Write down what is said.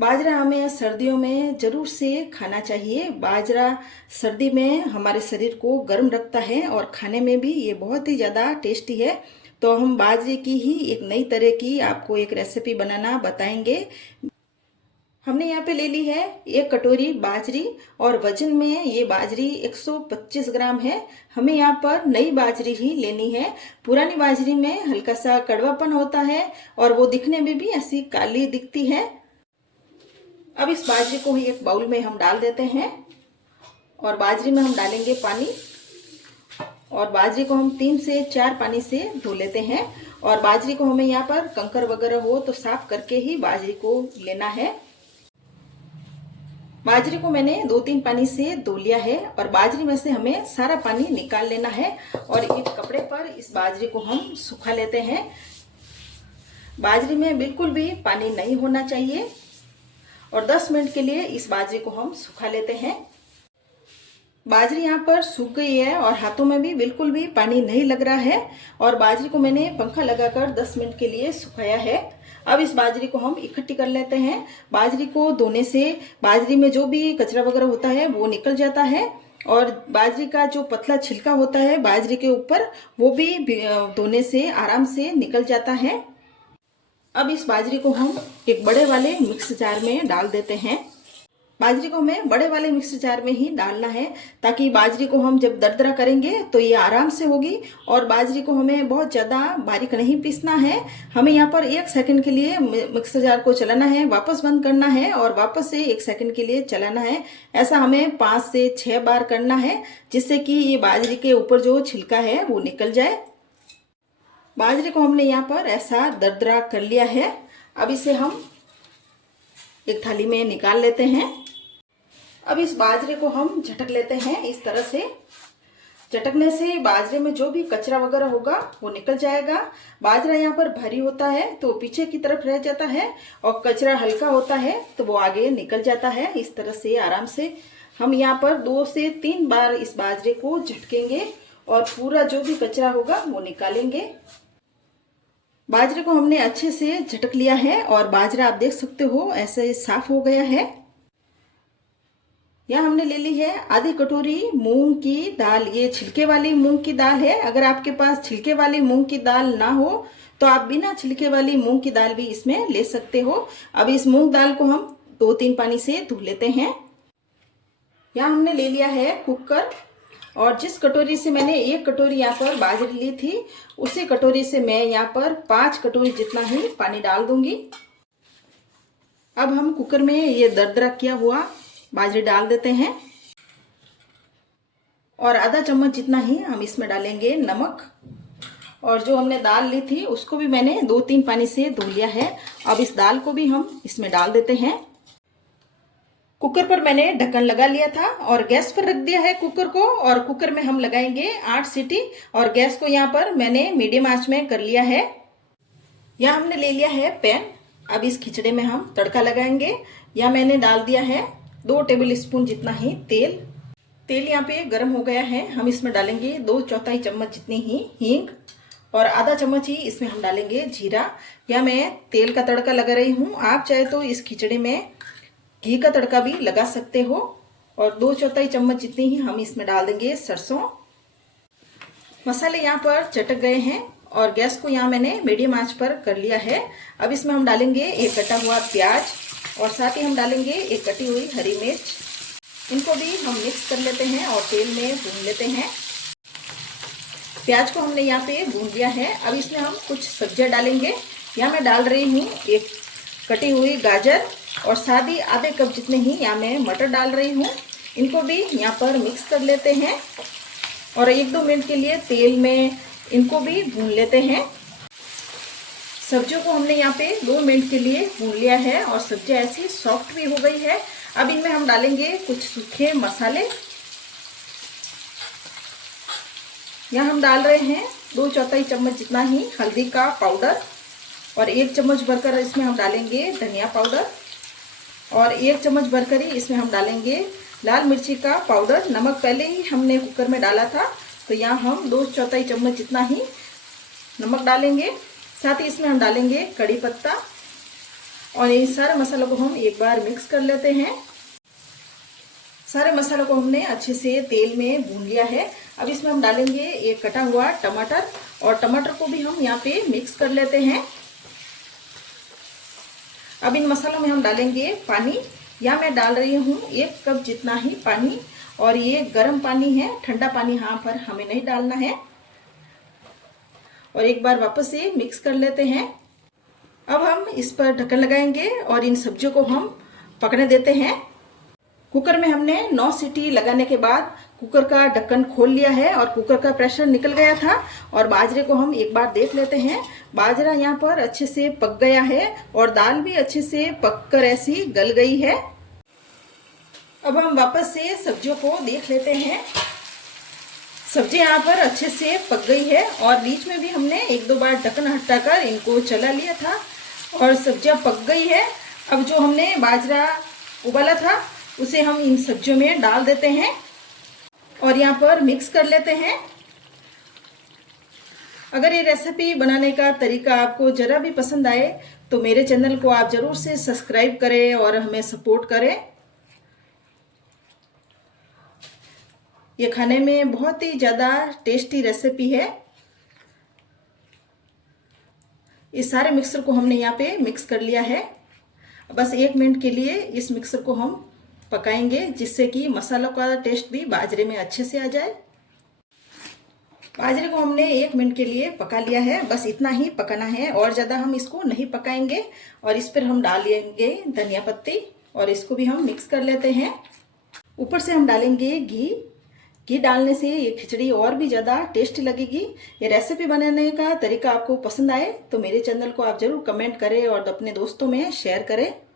बाजरा हमें सर्दियों में ज़रूर से खाना चाहिए। बाजरा सर्दी में हमारे शरीर को गर्म रखता है और खाने में भी ये बहुत ही ज़्यादा टेस्टी है। तो हम बाजरे की ही एक नई तरह की आपको एक रेसिपी बनाना बताएंगे। हमने यहाँ पे ले ली है 1 कटोरी बाजरी और वजन में ये बाजरी 125 ग्राम है। हमें यहाँ पर नई बाजरी ही लेनी है। पुरानी बाजरी में हल्का सा कड़वापन होता है और वो दिखने में भी ऐसी काली दिखती है। अब इस बाजरी को ही एक बाउल में हम डाल देते हैं और बाजरी में हम डालेंगे पानी और बाजरी को हम 3 से 4 पानी से धो लेते हैं। और बाजरी को हमें यहाँ पर कंकर वगैरह हो तो साफ करके ही बाजरी को लेना है। बाजरी को मैंने 2-3 पानी से धो लिया है और बाजरी में से हमें सारा पानी निकाल लेना है और एक कपड़े पर इस बाजरी को हम सुखा लेते हैं। बाजरी में बिल्कुल भी पानी नहीं होना चाहिए और 10 मिनट के लिए इस बाजरी को हम सुखा लेते हैं। बाजरी यहाँ पर सूख गई है और हाथों में भी बिल्कुल भी पानी नहीं लग रहा है और बाजरी को मैंने पंखा लगाकर 10 मिनट के लिए सुखाया है। अब इस बाजरी को हम इकट्ठी कर लेते हैं। बाजरी को धोने से बाजरी में जो भी कचरा वगैरह होता है वो निकल जाता है और बाजरी का जो पतला छिलका होता है बाजरी के ऊपर वो भी धोने से आराम से निकल जाता है। अब इस बाजरी को हम एक बड़े वाले मिक्स जार में डाल देते हैं। बाजरी को हमें बड़े वाले मिक्सर जार में ही डालना है ताकि बाजरी को हम जब दरदरा करेंगे तो ये आराम से होगी। और बाजरी को हमें बहुत ज़्यादा बारीक नहीं पीसना है। हमें यहाँ पर 1 सेकंड के लिए मिक्सर जार को चलाना है, वापस बंद करना है और वापस से 1 सेकंड के लिए चलाना है। ऐसा हमें 5 से 6 बार करना है जिससे कि ये बाजरी के ऊपर जो छिलका है वो निकल जाए। बाजरे को हमने यहाँ पर ऐसा दरदरा कर लिया है। अब इसे हम एक थाली में निकाल लेते हैं। अब इस बाजरे को हम झटक लेते हैं। इस तरह से झटकने से बाजरे में जो भी कचरा वगैरह होगा वो निकल जाएगा। बाजरा यहाँ पर भारी होता है तो पीछे की तरफ रह जाता है और कचरा हल्का होता है तो वो आगे निकल जाता है। इस तरह से आराम से हम यहाँ पर 2 से 3 बार इस बाजरे को झटकेंगे और पूरा जो भी कचरा होगा वो निकालेंगे। बाजरे को हमने अच्छे से झटक लिया है और बाजरा आप देख सकते हो ऐसे साफ हो गया है। यहाँ हमने ले ली है आधी कटोरी मूंग की दाल। ये छिलके वाली मूंग की दाल है। अगर आपके पास छिलके वाली मूंग की दाल ना हो तो आप बिना छिलके वाली मूंग की दाल भी इसमें ले सकते हो। अब इस मूंग दाल को हम 2-3 पानी से धो लेते हैं। यहाँ हमने ले लिया है कुकर और जिस कटोरी से मैंने 1 कटोरी यहाँ पर बाजरी ली थी उसी कटोरी से मैं यहाँ पर 5 कटोरी जितना ही पानी डाल दूंगी। अब हम कुकर में ये दरदरा किया हुआ बाजरी डाल देते हैं और आधा चम्मच जितना ही हम इसमें डालेंगे नमक। और जो हमने दाल ली थी उसको भी मैंने 2-3 पानी से धो लिया है। अब इस दाल को भी हम इसमें डाल देते हैं। कुकर पर मैंने ढक्कन लगा लिया था और गैस पर रख दिया है कुकर को और कुकर में हम लगाएंगे 8 सीटी और गैस को यहाँ पर मैंने मीडियम आंच में कर लिया है। यहाँ हमने ले लिया है पैन। अब इस खिचड़े में हम तड़का लगाएंगे। यहाँ मैंने डाल दिया है 2 टेबल स्पून जितना ही तेल। तेल यहाँ पे गर्म हो गया है। हम इसमें डालेंगे 2/4 चम्मच जितनी ही हींग और आधा चम्मच ही इसमें हम डालेंगे जीरा। या मैं तेल का तड़का लगा रही हूँ, आप चाहे तो इस खिचड़ी में घी का तड़का भी लगा सकते हो। और 2/4 चम्मच जितनी ही हम इसमें डाल देंगे सरसों। मसाले यहाँ पर चटक गए हैं और गैस को यहाँ मैंने मीडियम आंच पर कर लिया है। अब इसमें हम डालेंगे एक कटा हुआ प्याज और साथ ही हम डालेंगे एक कटी हुई हरी मिर्च। इनको भी हम मिक्स कर लेते हैं और तेल में भून लेते हैं। प्याज को हमने यहाँ पे भून लिया है। अब इसमें हम कुछ सब्जियाँ डालेंगे। यहाँ मैं डाल रही हूँ एक कटी हुई गाजर और साथ ही आधे कप जितने ही यहाँ मैं मटर डाल रही हूँ। इनको भी यहाँ पर मिक्स कर लेते हैं और 1-2 मिनट के लिए तेल में इनको भी भून लेते हैं। सब्जियों को हमने यहाँ पे 2 मिनट के लिए भून लिया है और सब्जियाँ ऐसी सॉफ्ट भी हो गई है। अब इनमें हम डालेंगे कुछ सूखे मसाले। यहाँ हम डाल रहे हैं 2/4 चम्मच जितना ही हल्दी का पाउडर और 1 चम्मच भरकर इसमें हम डालेंगे धनिया पाउडर और 1 चम्मच भरकर ही इसमें हम डालेंगे लाल मिर्ची का पाउडर। नमक पहले ही हमने कुकर में डाला था तो यहाँ हम 2/4 चम्मच जितना ही नमक डालेंगे। साथ ही इसमें हम डालेंगे कड़ी पत्ता और इन सारे मसालों को हम एक बार मिक्स कर लेते हैं। सारे मसालों को हमने अच्छे से तेल में भून लिया है। अब इसमें हम डालेंगे एक कटा हुआ टमाटर, और टमाटर को भी हम यहाँ पे मिक्स कर लेते हैं। अब इन मसालों में हम डालेंगे पानी। यहाँ मैं डाल रही हूँ 1 कप जितना ही पानी, और ये गर्म पानी है, ठंडा पानी यहाँ पर हमें नहीं डालना है। और एक बार वापस से मिक्स कर लेते हैं। अब हम इस पर ढक्कन लगाएंगे और इन सब्जियों को हम पकने देते हैं। कुकर में हमने 9 सीटी लगाने के बाद कुकर का ढक्कन खोल लिया है और कुकर का प्रेशर निकल गया था। और बाजरे को हम एक बार देख लेते हैं। बाजरा यहाँ पर अच्छे से पक गया है और दाल भी अच्छे से पककर ऐसी गल गई है। अब हम वापस से सब्जियों को देख लेते हैं। सब्जी यहाँ पर अच्छे से पक गई है और बीच में भी हमने 1-2 बार ढक्कन हटाकर इनको चला लिया था और सब्जियाँ पक गई है। अब जो हमने बाजरा उबाला था उसे हम इन सब्जियों में डाल देते हैं और यहाँ पर मिक्स कर लेते हैं। अगर ये रेसिपी बनाने का तरीका आपको ज़रा भी पसंद आए तो मेरे चैनल को आप ज़रूर से सब्सक्राइब करें और हमें सपोर्ट करें। ये खाने में बहुत ही ज़्यादा टेस्टी रेसिपी है। इस सारे मिक्सर को हमने यहाँ पे मिक्स कर लिया है। बस 1 मिनट के लिए इस मिक्सर को हम पकाएंगे, जिससे कि मसालों का टेस्ट भी बाजरे में अच्छे से आ जाए। बाजरे को हमने 1 मिनट के लिए पका लिया है। बस इतना ही पकाना है और ज़्यादा हम इसको नहीं पकाएंगे। और इस पर हम डालेंगे धनिया पत्ती और इसको भी हम मिक्स कर लेते हैं। ऊपर से हम डालेंगे घी। घी डालने से ये खिचड़ी और भी ज़्यादा टेस्टी लगेगी। ये रेसिपी बनाने का तरीका आपको पसंद आए तो मेरे चैनल को आप ज़रूर कमेंट करें और अपने दोस्तों में शेयर करें।